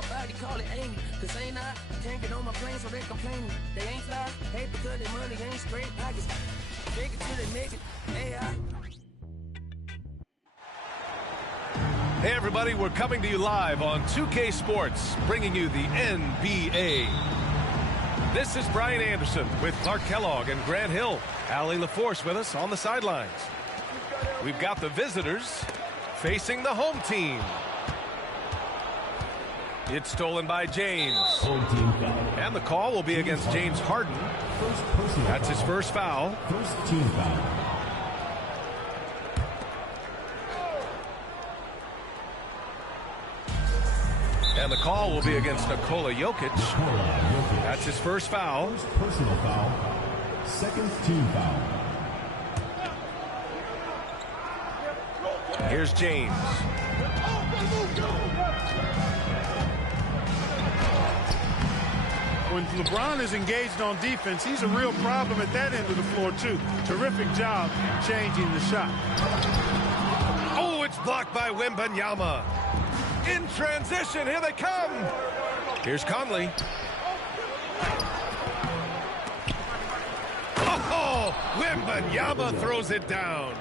my body, call it aim. Cause ain't I can't get on my plane, so they complaining. They ain't fly, hate because their money ain't straight pockets. Make it to the naked, AI. Hey everybody, we're coming to you live on 2K Sports, bringing you the NBA. This is Brian Anderson with Clark Kellogg and Grant Hill. Allie LaForce with us on the sidelines. We've got the visitors facing the home team. It's stolen by James. And the call will be against James Harden. That's his first foul. First team foul. And the call will be against Nikola Jokic. That's his first foul. First personal foul. Second team foul. Here's James. When LeBron is engaged on defense, he's a real problem at that end of the floor, too. Terrific job changing the shot. Oh, it's blocked by Wembanyama. In transition, here they come. Here's Conley. Oh, Wembanyama throws it down.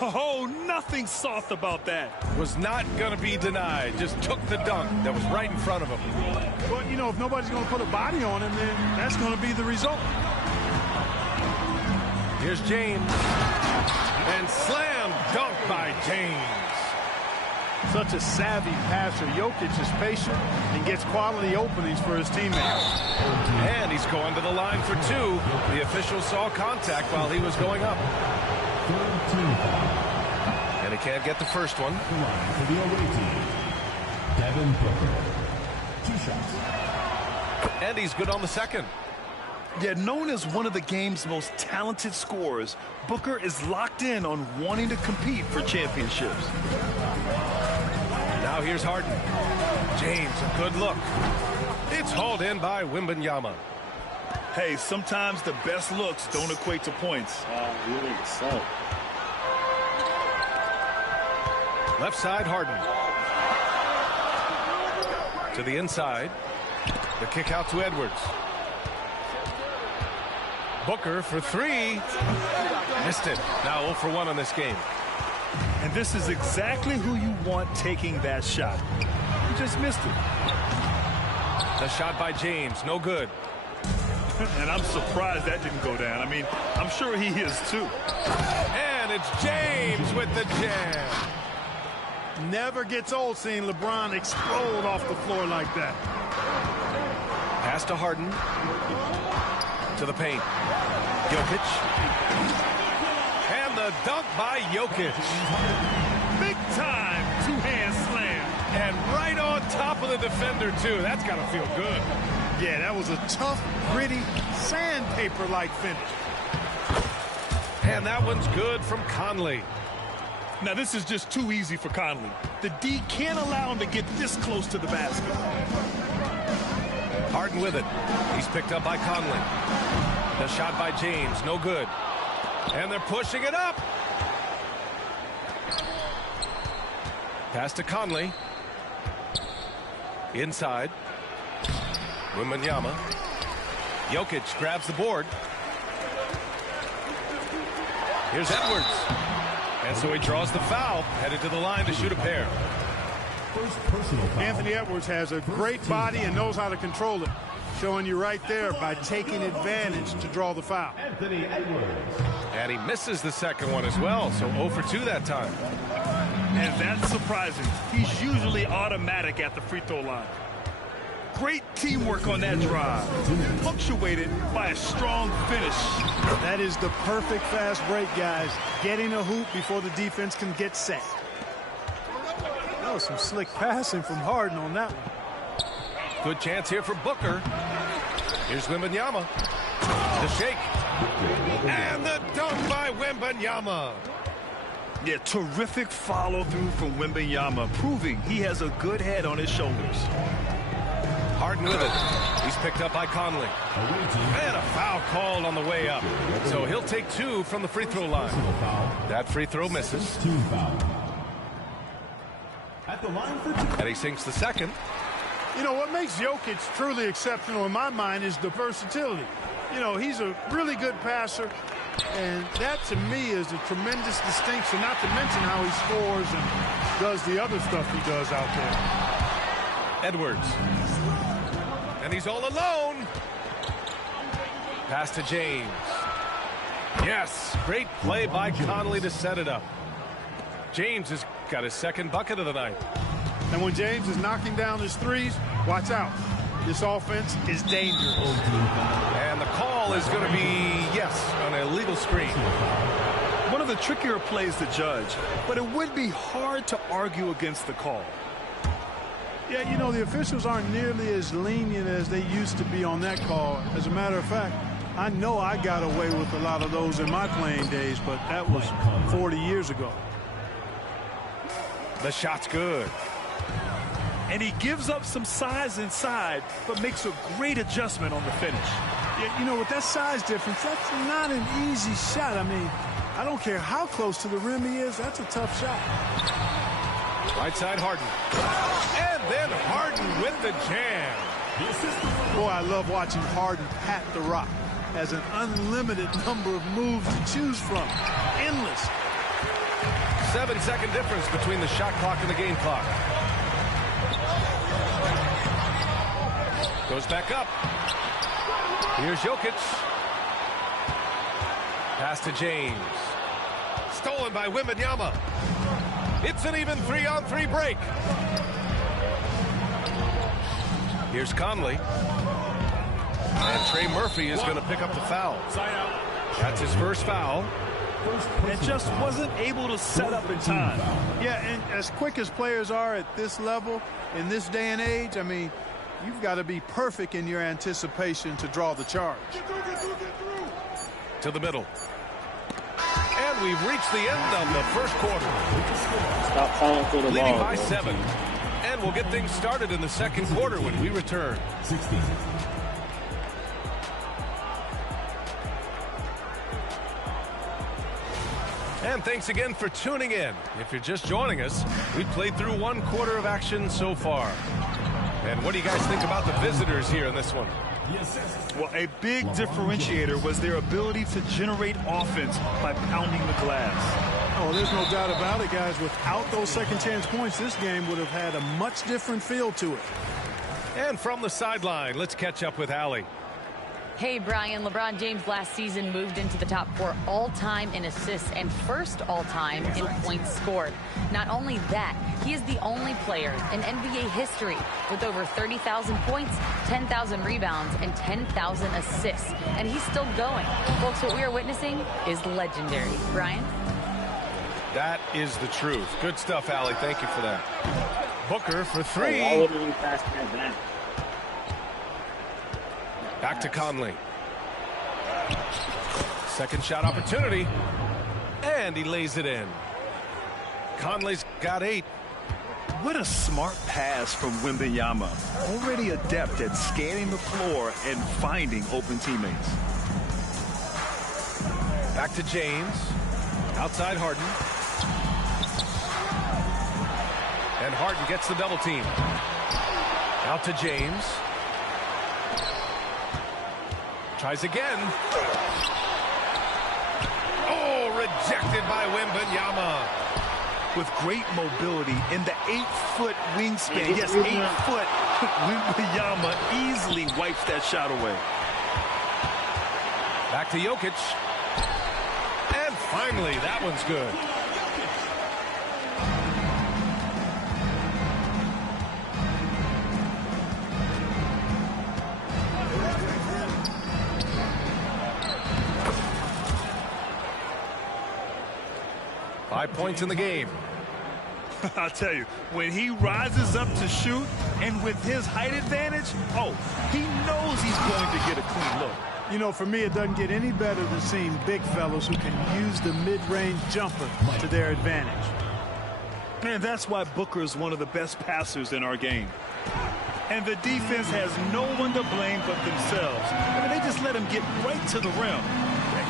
Oh, nothing soft about that. Was not going to be denied. Just took the dunk that was right in front of him. Well, you know, if nobody's going to put a body on him, then that's going to be the result. Here's James. And slam dunk by James. Such a savvy passer. Jokic is patient and gets quality openings for his teammates. And he's going to the line for two. The official saw contact while he was going up. Third team foul. And he can't get the first one. The line for the away team. Devin Booker. 2 shots. And he's good on the second. Yeah, known as one of the game's most talented scorers, Booker is locked in on wanting to compete for championships. Now here's Harden. James, a good look. It's hauled in by Wembanyama. Hey, sometimes the best looks don't equate to points. Really so. Left side, Harden. To the inside. The kick out to Edwards. Booker for three. Missed it. Now 0 for 1 on this game. And this is exactly who you want taking that shot. You just missed it. The shot by James, no good. And I'm surprised that didn't go down. I mean, I'm sure he is too. And it's James with the jam. Never gets old seeing LeBron explode off the floor like that. Pass to Harden. To the paint. Jokic. And the dunk by Jokic. Big time two-hand slam. And right on top of the defender, too. That's got to feel good. Yeah, that was a tough, gritty, sandpaper-like finish. And that one's good from Conley. Now, this is just too easy for Conley. The D can't allow him to get this close to the basket. Harden with it. He's picked up by Conley. The shot by James, no good. And they're pushing it up. Pass to Conley. Inside. Wembanyama. Jokic grabs the board. Here's Edwards. And so he draws the foul, headed to the line to shoot a pair. First personal foul. Anthony Edwards has a great body and knows how to control it. Showing you right there by taking advantage to draw the foul. Anthony Edwards. And he misses the second one as well, so 0 for 2 that time. And that's surprising. He's usually automatic at the free throw line. Great teamwork on that drive, punctuated by a strong finish. That is the perfect fast break, guys. Getting a hoop before the defense can get set. That was some slick passing from Harden on that one. Good chance here for Booker. Here's Wembanyama. The shake. And the dunk by Wembanyama. Yeah, terrific follow-through from Wembanyama, proving he has a good head on his shoulders. Harden with it. He's picked up by Conley. And a foul called on the way up. So he'll take 2 from the free throw line. That free throw misses. And he sinks the second. You know, what makes Jokic truly exceptional in my mind is the versatility. You know, he's a really good passer, and that to me is a tremendous distinction, not to mention how he scores and does the other stuff he does out there. Edwards. And he's all alone. Pass to James. Yes, great play by Conley to set it up. James has got his second bucket of the night. And when James is knocking down his threes, watch out. This offense is dangerous. And the call is going to be, yes, an illegal screen. One of the trickier plays to judge, but it would be hard to argue against the call. Yeah, you know, the officials aren't nearly as lenient as they used to be on that call. As a matter of fact, I know I got away with a lot of those in my playing days, but that was 40 years ago. The shot's good. And he gives up some size inside, but makes a great adjustment on the finish. Yeah, you know, with that size difference, that's not an easy shot. I mean, I don't care how close to the rim he is, that's a tough shot. Right side, Harden. And then Harden with the jam. Boy, I love watching Harden pat the rock. Has an unlimited number of moves to choose from. Endless. 7-second difference between the shot clock and the game clock. Goes back up. Here's Jokic. Pass to James. Stolen by Wembanyama. It's an even 3-on-3 break. Here's Conley. And Trey Murphy is going to pick up the foul. That's his first foul. And just wasn't able to set up in time. Yeah, and as quick as players are at this level, in this day and age, I mean, you've got to be perfect in your anticipation to draw the charge. To the middle. And we've reached the end of the first quarter. Stop falling through the Leading ball, by bro. 7. And we'll get things started in the second quarter when we return. 16. And thanks again for tuning in. If you're just joining us, we've played through one quarter of action so far. And what do you guys think about the visitors here in this one? Well, a big differentiator was their ability to generate offense by pounding the glass. Oh, there's no doubt about it, guys. Without those second chance points, this game would have had a much different feel to it. And from the sideline, let's catch up with Allie. Hey, Brian, LeBron James last season moved into the top 4 all-time in assists and first all-time in points scored. Not only that, he is the only player in NBA history with over 30,000 points, 10,000 rebounds, and 10,000 assists. And he's still going. Folks, what we are witnessing is legendary. Brian? That is the truth. Good stuff, Allie. Thank you for that. Booker for 3. Why wouldn't you pass that back? Back to Conley. Second shot opportunity. And he lays it in. Conley's got 8. What a smart pass from Wembanyama. Already adept at scanning the floor and finding open teammates. Back to James. Outside Harden. And Harden gets the double team. Out to James. Tries again. Oh, rejected by Wembanyama. With great mobility in the 8-foot wingspan. Yes, 8 foot. Wembanyama easily wipes that shot away. Back to Jokic. And finally, that one's good. Five points in the game. I'll tell you, when he rises up to shoot and with his height advantage, oh, he knows he's going to get a clean look. You know, for me, it doesn't get any better than seeing big fellas who can use the mid-range jumper to their advantage. And that's why Booker is one of the best passers in our game. And the defense has no one to blame but themselves. I mean, they just let him get right to the rim.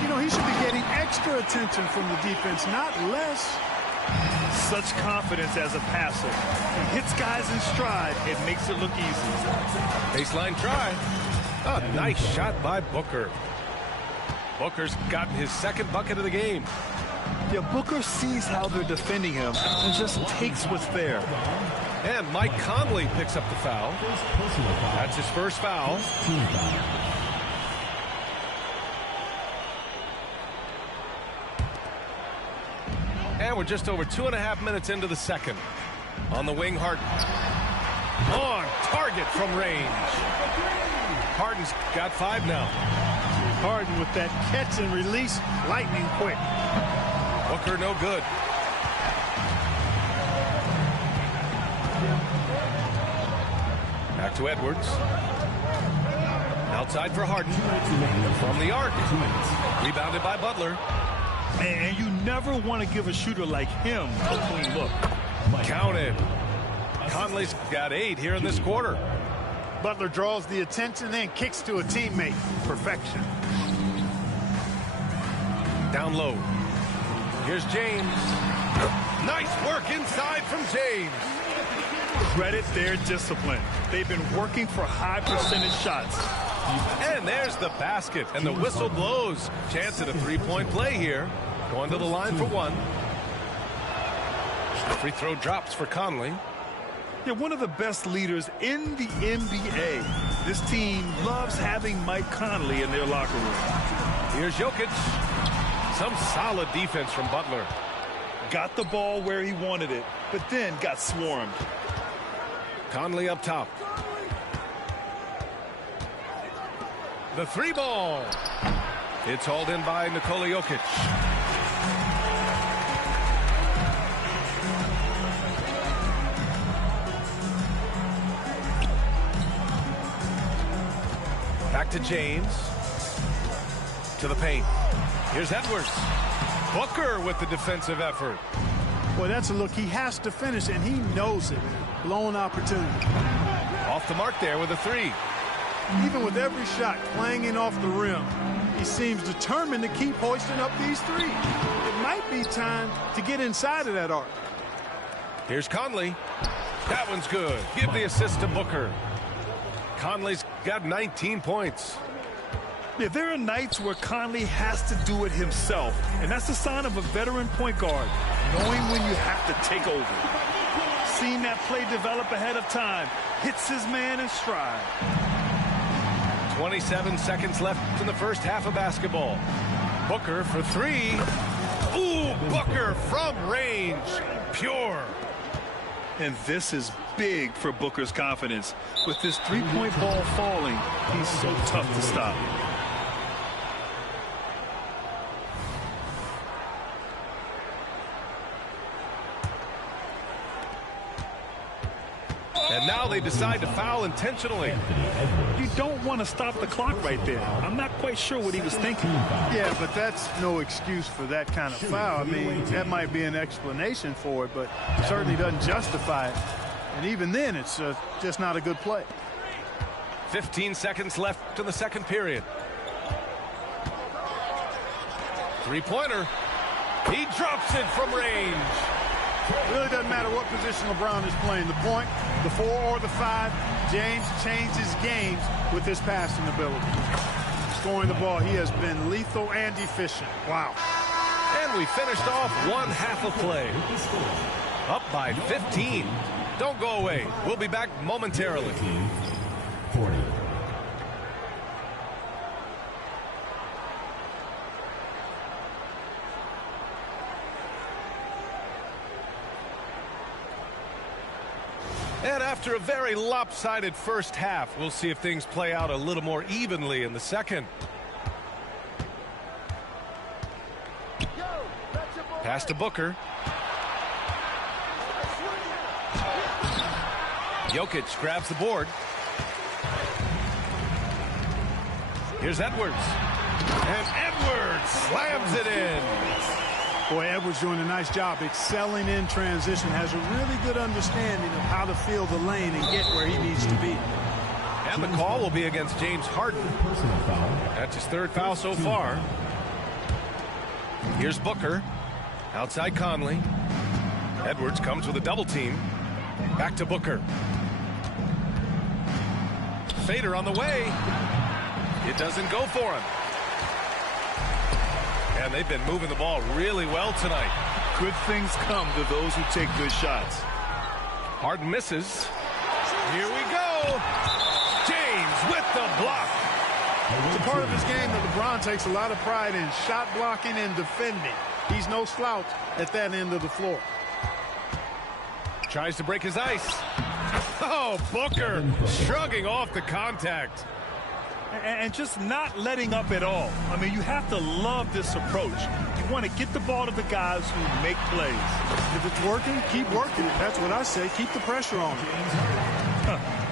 You know, he should be getting extra attention from the defense, not less. such confidence as a passer. He hits guys in stride and makes it look easy. Baseline try. A nice shot by Booker. Booker's gotten his second bucket of the game. Yeah, Booker sees how they're defending him and just takes what's there. And Mike Conley picks up the foul. That's his first foul. And we're just over 2.5 minutes into the second. On the wing, Harden. On target from range. Harden's got 5 now. Harden with that catch and release, lightning quick. Booker no good. Back to Edwards. Outside for Harden. From the arc. Rebounded by Butler. And you never want to give a shooter like him a clean look. Counted. Conley's got 8 here in this quarter. Butler draws the attention and kicks to a teammate. Perfection. Down low. Here's James. Nice work inside from James. Credit their discipline. They've been working for high percentage shots. And there's the basket, and the whistle blows. Chance at a 3-point play here. Going to the line for 1. Free throw drops for Conley. They're one of the best leaders in the NBA. This team loves having Mike Conley in their locker room. Here's Jokic. Some solid defense from Butler. Got the ball where he wanted it, but then got swarmed. Conley up top. The 3 ball. It's hauled in by Nikola Jokic. Back to James. To the paint. Here's Edwards. Booker with the defensive effort. Boy, that's a look he has to finish, and he knows it. Blown opportunity. Off the mark there with a 3. Even with every shot clanging off the rim, he seems determined to keep hoisting up these 3s. It might be time to get inside of that arc. Here's Conley. That one's good. Give the assist to Booker. Conley's got 19 points. Yeah, there are nights where Conley has to do it himself, and that's the sign of a veteran point guard, knowing when you have to take over. Seeing that play develop ahead of time, hits his man in stride. 27 seconds left in the first half of basketball. Booker for 3. Ooh, Booker from range. Pure. And this is big for Booker's confidence. With this 3-point ball falling, he's so tough to stop. And now they decide to foul intentionally. You don't want to stop the clock right there. I'm not quite sure what he was thinking. Yeah, but that's no excuse for that kind of foul. I mean, that might be an explanation for it, but certainly doesn't justify it. And even then, it's just not a good play. 15 seconds left in the second period. 3-pointer. He drops it from range. It really doesn't matter what position LeBron is playing, the point, the 4 or the 5. James changes games with his passing ability. Scoring the ball, he has been lethal and efficient. Wow. And we finished off one half of play. Up by 15. Don't go away. We'll be back momentarily. 40. And after a very lopsided first half, we'll see if things play out a little more evenly in the second. Pass to Booker. Jokic grabs the board. Here's Edwards. And Edwards slams it in. Boy, Edwards doing a nice job excelling in transition, has a really good understanding of how to feel the lane and get where he needs to be. And the call will be against James Harden. That's his 3rd foul so far. Here's Booker. Outside Conley. Edwards comes with a double team. Back to Booker. Fader on the way. It doesn't go for him. And they've been moving the ball really well tonight. Good things come to those who take good shots. Harden misses. Here we go. James with the block. It's a part of his game that LeBron takes a lot of pride in, shot blocking and defending. He's no slouch at that end of the floor. Tries to break his ice. Oh, Booker shrugging off the contact. And just not letting up at all. I mean, you have to love this approach. You want to get the ball to the guys who make plays. If it's working, keep working. That's what I say. Keep the pressure on him.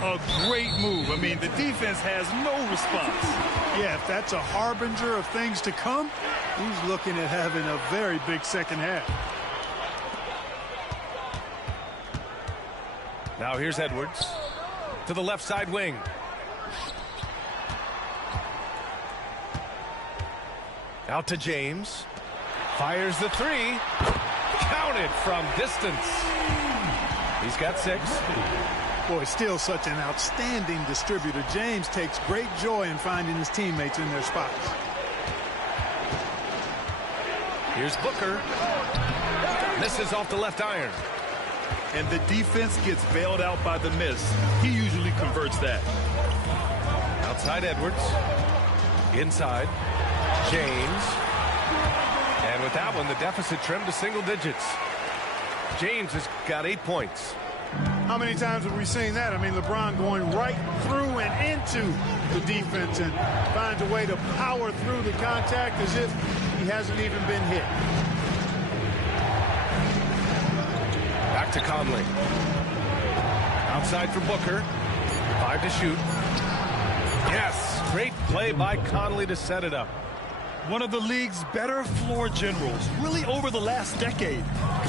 A great move. I mean, the defense has no response. Yeah, if that's a harbinger of things to come, he's looking at having a very big second half. Now here's Edwards to the left side wing. Out to James. Fires the three. Counted from distance. He's got 6. Boy, still such an outstanding distributor. James takes great joy in finding his teammates in their spots. Here's Booker. Misses off the left iron. And the defense gets bailed out by the miss. He usually converts that. Outside Edwards. Inside. James. And with that one, the deficit trimmed to single digits. James has got 8 points. How many times have we seen that? I mean, LeBron going right through and into the defense and finds a way to power through the contact as if he hasn't even been hit. Back to Conley. Outside for Booker. 5 to shoot. Yes, great play by Conley to set it up. One of the league's better floor generals, really over the last decade.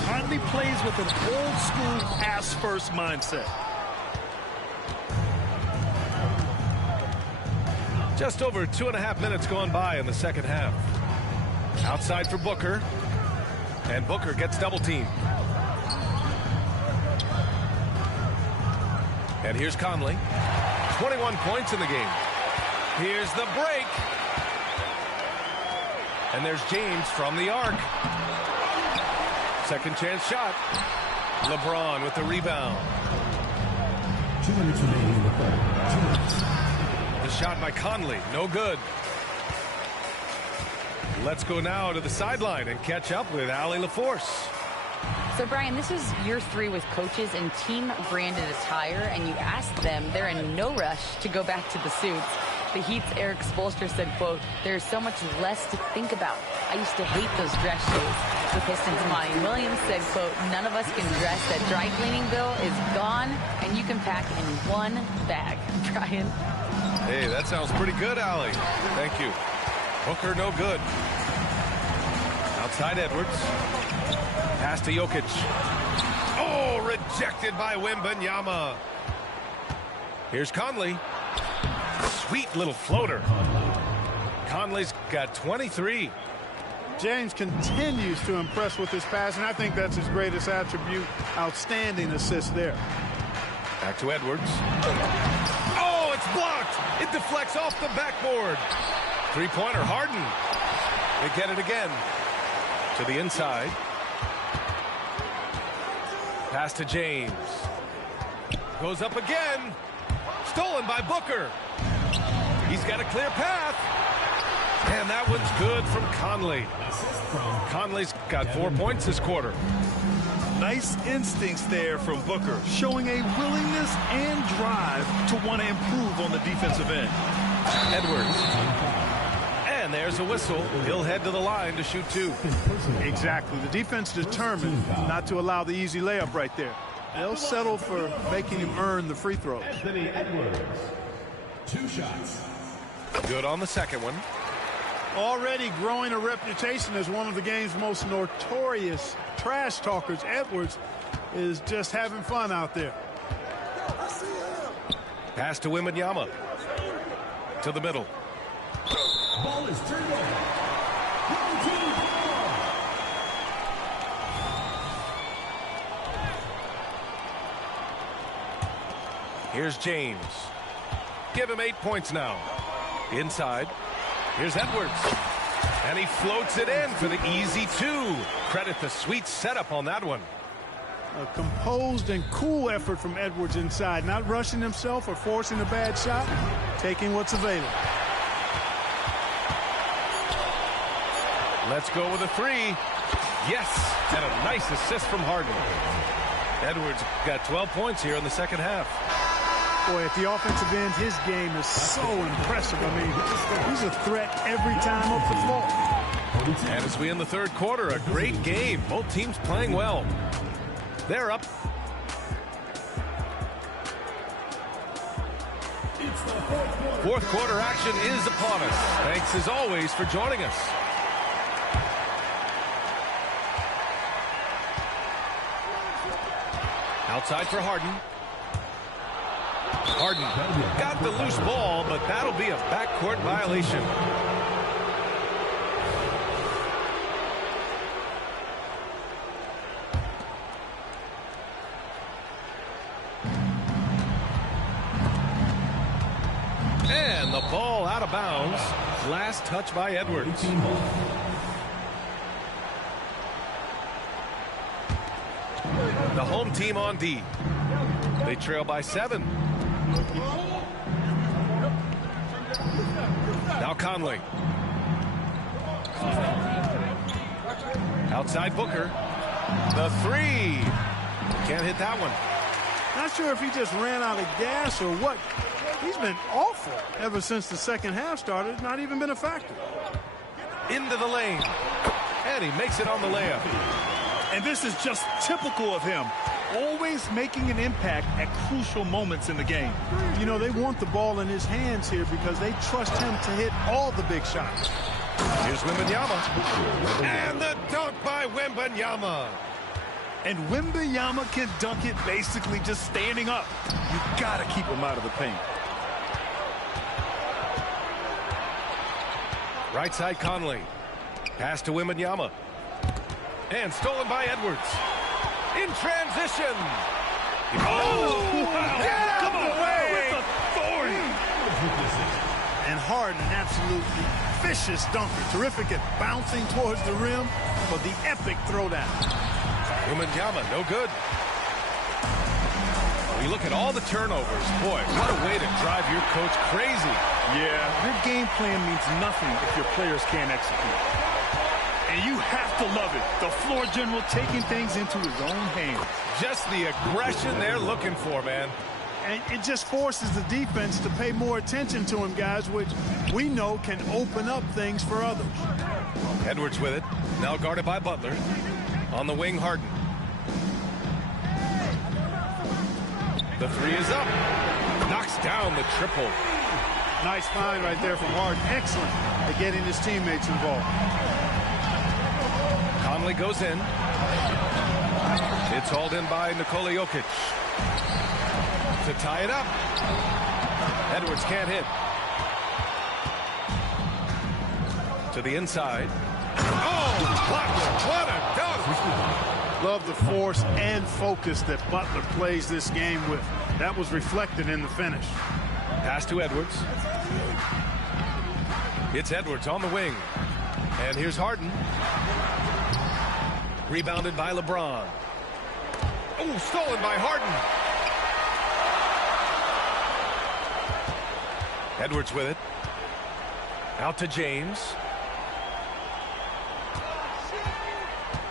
Conley plays with an old-school pass-first mindset. Just over 2.5 minutes gone by in the second half. Outside for Booker. And Booker gets double teamed. And here's Conley. 21 points in the game. Here's the break. And there's James from the arc. Second chance shot. LeBron with the rebound. 2 minutes remaining in the third. 2 minutes. The shot by Conley, no good. Let's go now to the sideline and catch up with Allie LaForce. So, Brian, this is year 3 with coaches in team-branded attire, and you asked them, they're in no rush to go back to the suits. The Heat's Eric Spoelstra said, quote, "There's so much less to think about. I used to hate those dress shoes." The Pistons' Monty Williams said, quote, "None of us can dress. That dry cleaning bill is gone, and you can pack in one bag." Brian? Hey, that sounds pretty good, Allie. Thank you. Booker, no good. Outside Edwards. Pass to Jokic. Oh, rejected by Wembanyama. Here's Conley. Sweet little floater. Conley's got 23. James continues to impress with his passing. I think that's his greatest attribute. Outstanding assist there. Back to Edwards. Oh, it's blocked. It deflects off the backboard. Three-pointer, Harden. They get it again. To the inside. Pass to James. Goes up again. Stolen by Booker. He's got a clear path. And that one's good from Conley. Conley's got 4 points this quarter. Nice instincts there from Booker, showing a willingness and drive to want to improve on the defensive end. Edwards. And there's a whistle. He'll head to the line to shoot 2. Exactly. The defense determined not to allow the easy layup right there. They'll settle for making him earn the free throws. Anthony Edwards. 2 shots. Good on the second one. Already growing a reputation as one of the game's most notorious trash talkers, Edwards is just having fun out there. Pass to Wembanyama. To the middle. Ball is turned over. 1, 2, 4. Here's James. Give him 8 points now. Inside. Here's Edwards. And he floats it in for the easy 2. Credit the sweet setup on that one. A composed and cool effort from Edwards inside. Not rushing himself or forcing a bad shot. Taking what's available. Let's go with a 3. Yes, and a nice assist from Harden. Edwards got 12 points here in the second half. Boy, at the offensive end, his game is so impressive. I mean, he's a threat every time up the floor. And as we end the third quarter, a great game. Both teams playing well. They're up. Fourth quarter action is upon us. Thanks as always for joining us. Outside for Harden. Harden got the loose ball, but that'll be a backcourt violation. And the ball out of bounds. Last touch by Edwards. The home team on D. They trail by 7. Now Conley. Outside Booker. The 3. Can't hit that one. Not sure if he just ran out of gas or what. He's been awful ever since the second half started. Not even been a factor. Into the lane. And he makes it on the layup. And this is just typical of him. Always making an impact at crucial moments in the game. You know, they want the ball in his hands here because they trust him to hit all the big shots. Here's Wembanyama. And the dunk by Wembanyama. And Wembanyama can dunk it basically just standing up. You got to keep him out of the paint. Right side Conley. Pass to Wembanyama. And stolen by Edwards. In transition. Oh! Wow. Get out of the way! With authority. And Harden, an absolutely vicious dunker. Terrific at bouncing towards the rim for the epic throwdown. Wembanyama, no good. We look at all the turnovers. Boy, what a way to drive your coach crazy. Yeah, your game plan means nothing if your players can't execute. And you have to love it. The floor general taking things into his own hands. Just the aggression they're looking for, man. And it just forces the defense to pay more attention to him, guys, which we know can open up things for others. Edwards with it. Now guarded by Butler. On the wing, Harden. The 3 is up. Knocks down the triple. Nice find right there from Harden. Excellent at getting his teammates involved. Conley goes in. It's hauled in by Nikola Jokic. To tie it up. Edwards can't hit. To the inside. Oh, what a dunk! Love the force and focus that Butler plays this game with. That was reflected in the finish. Pass to Edwards. It's Edwards on the wing. And here's Harden. Rebounded by LeBron. Oh, stolen by Harden. Edwards with it. Out to James.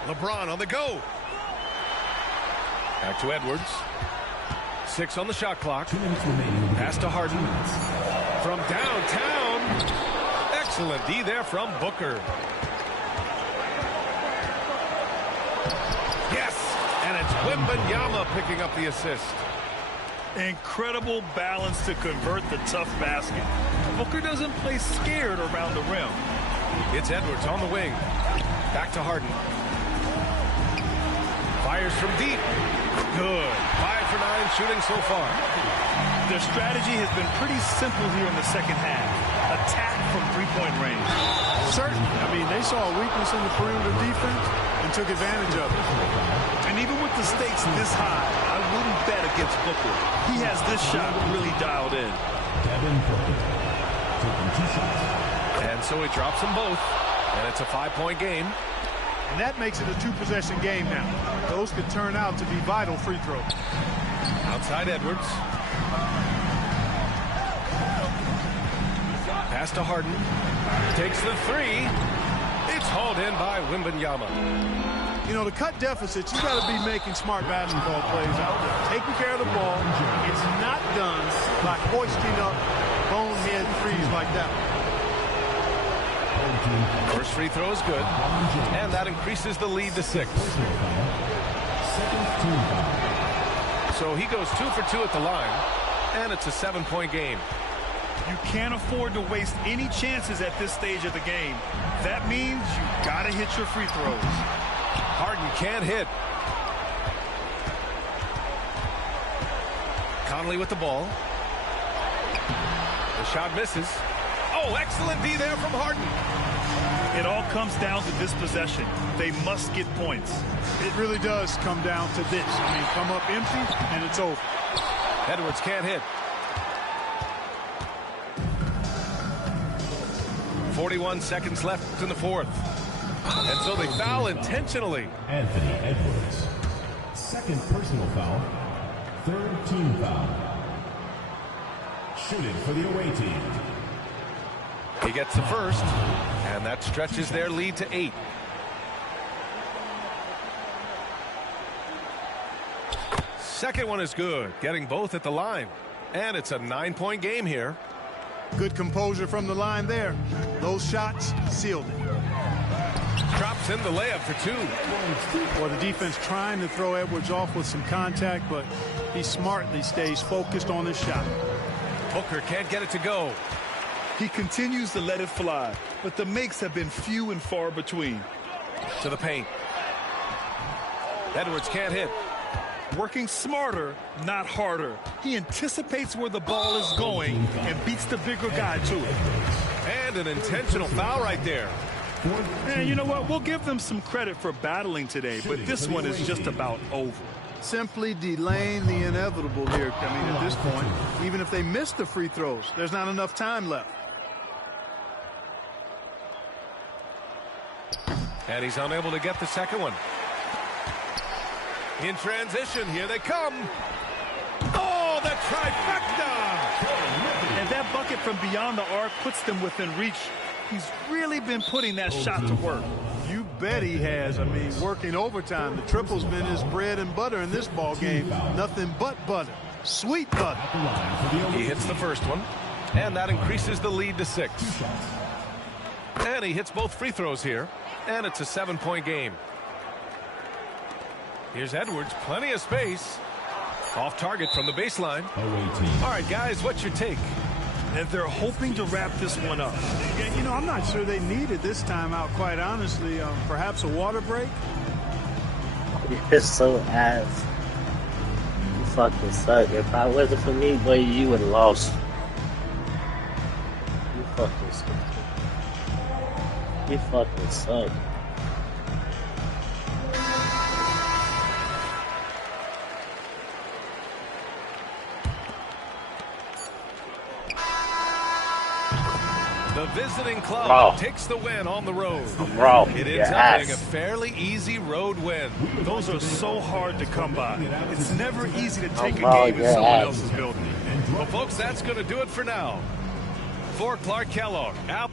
LeBron on the go. Back to Edwards. 6 on the shot clock. Pass to Harden. From downtown. Excellent D there from Booker. Yes, and it's Wembanyama picking up the assist. Incredible balance to convert the tough basket. Booker doesn't play scared around the rim. It's Edwards on the wing. Back to Harden. Fires from deep. Good. 5 for 9 shooting so far. Their strategy has been pretty simple here in the second half. Attack from three-point range. Certainly. I mean, they saw a weakness in the perimeter defense and took advantage of it. And even with the stakes this high, I wouldn't bet against Booker. He has this shot really dialed in. Devin Booker taking 2 shots. And so he drops them both, and it's a 5-point game. And that makes it a 2-possession game now. Those could turn out to be vital free throws. Outside Edwards. Pass to Harden. Takes the 3. It's hauled in by Wembanyama. You know, to cut deficits, you got to be making smart basketball plays out there. Taking care of the ball. It's not done by hoisting up bonehead threes like that. First free throw is good, and that increases the lead to 6. So he goes 2 for 2 at the line, and it's a 7-point game. You can't afford to waste any chances at this stage of the game. That means you got to hit your free throws. Harden can't hit. Conley with the ball. The shot misses. Oh, excellent D there from Harden. It all comes down to this possession. They must get points. It really does come down to this. I mean, come up empty, and it's over. Edwards can't hit. 41 seconds left in the 4th. And so they foul intentionally. Anthony Edwards. 2nd personal foul. 3rd team foul. Shooting for the away team. He gets the first, and that stretches their lead to 8. Second one is good, getting both at the line. And it's a 9-point game here. Good composure from the line there. Those shots sealed it. Drops in the layup for 2. Well, the defense trying to throw Edwards off with some contact, but he smartly stays focused on his shot. Booker can't get it to go. He continues to let it fly, but the makes have been few and far between. To the paint. Edwards can't hit. Working smarter, not harder. He anticipates where the ball is going and beats the bigger guy to it. And an intentional foul right there. And you know what? We'll give them some credit for battling today, but this one is just about over. Simply delaying the inevitable here. I mean, at this point, even if they miss the free throws, there's not enough time left. And he's unable to get the second one. In transition, here they come. Oh, the trifecta! And that bucket from beyond the arc puts them within reach. He's really been putting that shot to work. You bet he has. I mean, working overtime. The triple's been his bread and butter in this ball game. Nothing but butter. Sweet butter. He hits the first one, and that increases the lead to 6. And he hits both free throws here, and it's a 7-point game. Here's Edwards, plenty of space. Off target from the baseline. All right, guys, what's your take? And they're hoping to wrap this one up. You know, I'm not sure they needed this timeout, quite honestly. Perhaps a water break? You're so ass. You fucking suck. If I wasn't for me, boy, you would have lost. You fucking suck. You fucking suck. The visiting club takes the win on the road. It ends up being a fairly easy road win. Those are so hard to come by. It's never easy to take a game in someone else's building. Well, folks, that's going to do it for now. For Clark Kellogg, out.